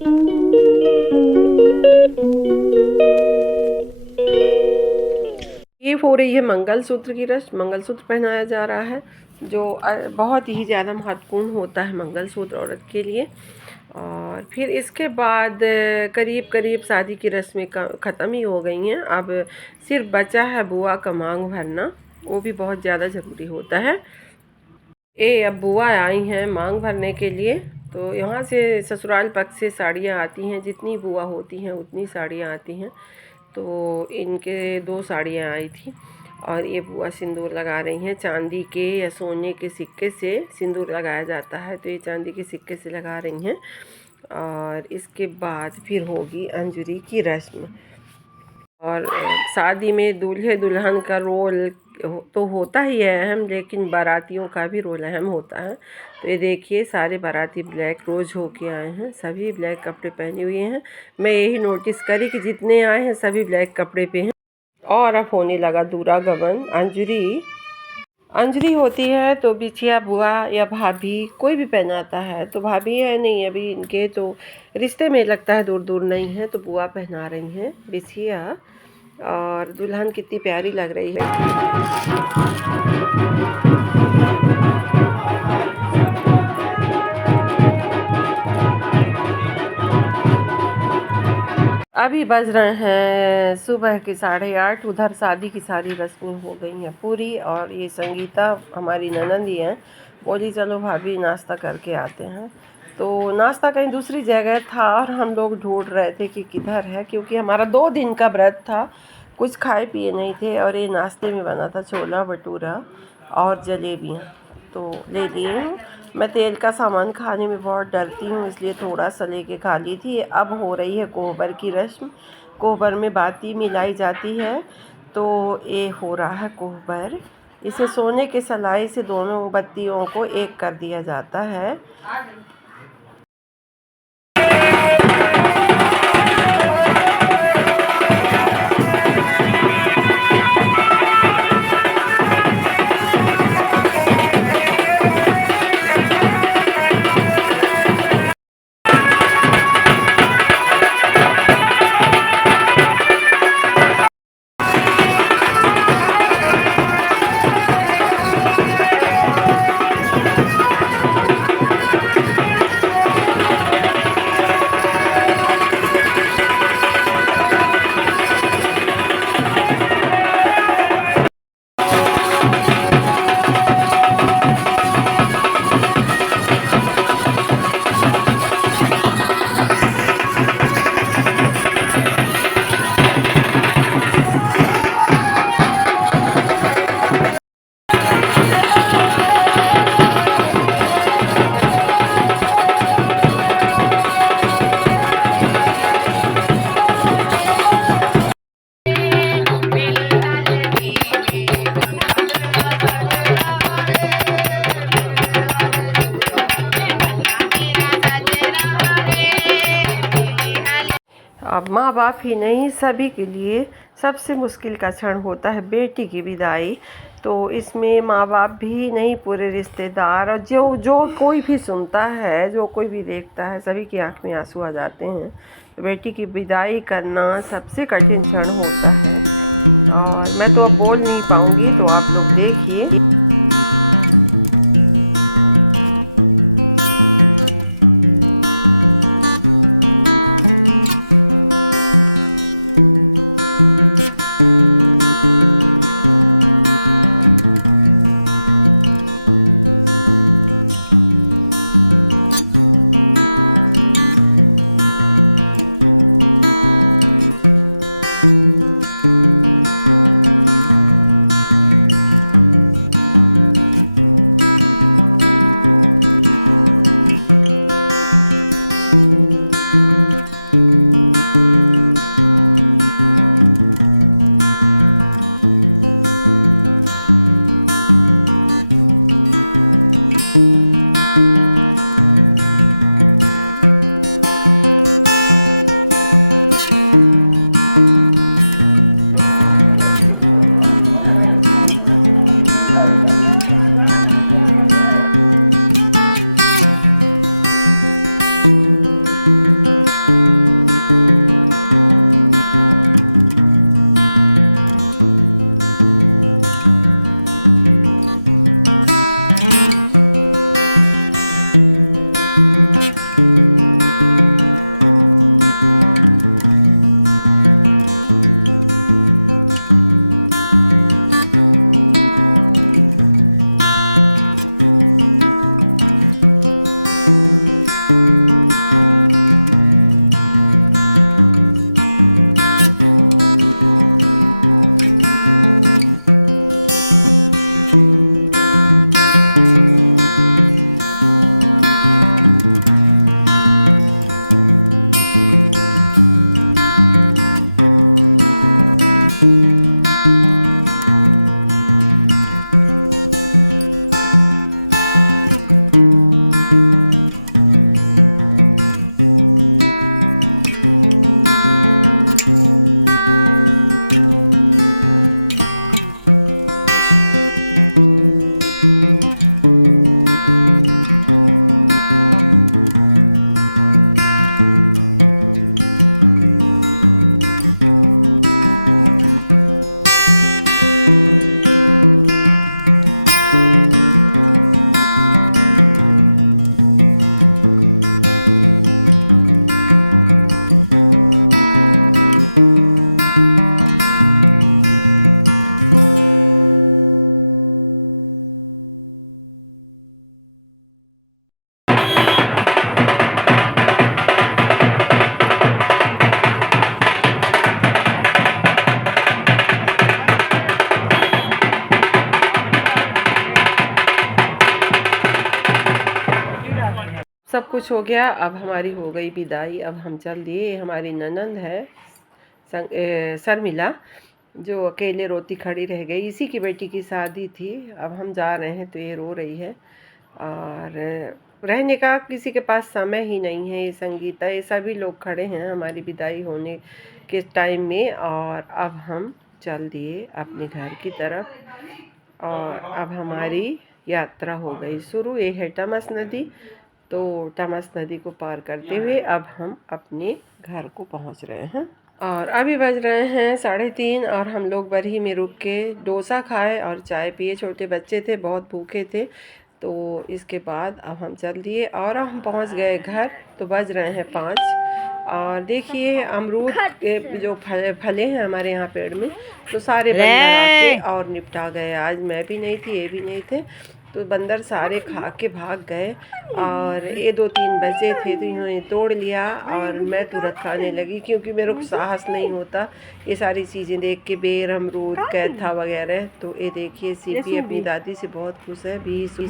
ये हो रही है मंगलसूत्र की रस्म। मंगलसूत्र पहनाया जा रहा है, जो बहुत ही ज़्यादा महत्वपूर्ण होता है मंगलसूत्र औरत के लिए। और फिर इसके बाद करीब करीब शादी की रस्में ख़त्म ही हो गई हैं। अब सिर्फ बचा है बुआ का मांग भरना, वो भी बहुत ज़्यादा ज़रूरी होता है। अब बुआ आई हैं मांग भरने के लिए, तो यहाँ से ससुराल पक्ष से साड़ियाँ आती हैं, जितनी बुआ होती हैं उतनी साड़ियाँ आती हैं। तो इनके 2 साड़ियाँ आई थी और ये बुआ सिंदूर लगा रही हैं। चांदी के या सोने के सिक्के से सिंदूर लगाया जाता है, तो ये चांदी के सिक्के से लगा रही हैं। और इसके बाद फिर होगी अंजूरी की रस्म। और शादी में दूल्हे दुल्हन का रोल तो होता ही है अहम, लेकिन बारातियों का भी रोल अहम होता है। तो ये देखिए सारे बाराती ब्लैक रोज होके आए हैं, सभी ब्लैक कपड़े पहने हुए हैं। मैं यही नोटिस करी कि जितने आए हैं सभी ब्लैक कपड़े पे हैं। और अब होने लगा दूरा गमन। अंजूरी अंजलि होती है तो बिछिया बुआ या भाभी कोई भी पहनाता है। तो भाभी है नहीं अभी इनके, तो रिश्ते में लगता है दूर दूर नहीं है, तो बुआ पहना रही हैं बिछिया। और दुल्हन कितनी प्यारी लग रही है। अभी बज रहे हैं सुबह के 8:30। उधर शादी की सारी रस्में हो गई हैं पूरी। और ये संगीता हमारी ननंद ही हैं, बोली चलो भाभी नाश्ता करके आते हैं। तो नाश्ता कहीं दूसरी जगह था और हम लोग ढूंढ रहे थे कि किधर है, क्योंकि हमारा 2 दिन का व्रत था, कुछ खाए पिए नहीं थे। और ये नाश्ते में बना था छोला भटूरा और जलेबियाँ, तो ले लिए हूँ। मैं तेल का सामान खाने में बहुत डरती हूँ, इसलिए थोड़ा सा लेके खा ली थी। अब हो रही है कोहबर की रस्म। कोहबर में बाती मिलाई जाती है, तो ये हो रहा है कोहबर। इसे सोने के सलाई से दोनों बत्तियों को एक कर दिया जाता है। अब माँ बाप ही नहीं, सभी के लिए सबसे मुश्किल का क्षण होता है बेटी की विदाई। तो इसमें माँ बाप भी नहीं, पूरे रिश्तेदार और जो जो कोई भी सुनता है, जो कोई भी देखता है, सभी की आँख में आंसू आ जाते हैं। तो बेटी की विदाई करना सबसे कठिन क्षण होता है। और मैं तो अब बोल नहीं पाऊँगी, तो आप लोग देखिए। कुछ हो गया। अब हमारी हो गई विदाई। अब हम चल दिए। हमारी ननंद है शर्मिला, जो अकेले रोती खड़ी रह गई। इसी की बेटी की शादी थी। अब हम जा रहे हैं तो ये रो रही है, और रहने का किसी के पास समय ही नहीं है। ये संगीता, ये सभी लोग खड़े हैं हमारी विदाई होने के टाइम में। और अब हम चल दिए अपने घर की तरफ, और अब हमारी यात्रा हो गई शुरू। ये है टमस नदी। तो टमस नदी को पार करते हुए अब हम अपने घर को पहुंच रहे हैं। और अभी बज रहे हैं 3:30, और हम लोग बरही में रुक के डोसा खाए और चाय पिए। छोटे बच्चे थे, बहुत भूखे थे। तो इसके बाद अब हम चल दिए और हम पहुंच गए घर। तो बज रहे हैं 5। और देखिए अमरूद के जो फले हैं हमारे यहाँ पेड़ में, तो सारे बंदर आके और निपटा गए। आज मैं भी नहीं थी, ये भी नहीं थे, तो बंदर सारे खा के भाग गए। और ये 2-3 बचे थे तो इन्होंने तोड़ लिया, और मैं तुरंत खाने लगी क्योंकि मेरे को साहस नहीं होता ये सारी चीज़ें देख के, बेर, अमरूद, कैथा वगैरह। तो ये देखिए सीपी अपनी दादी से बहुत खुश है। 20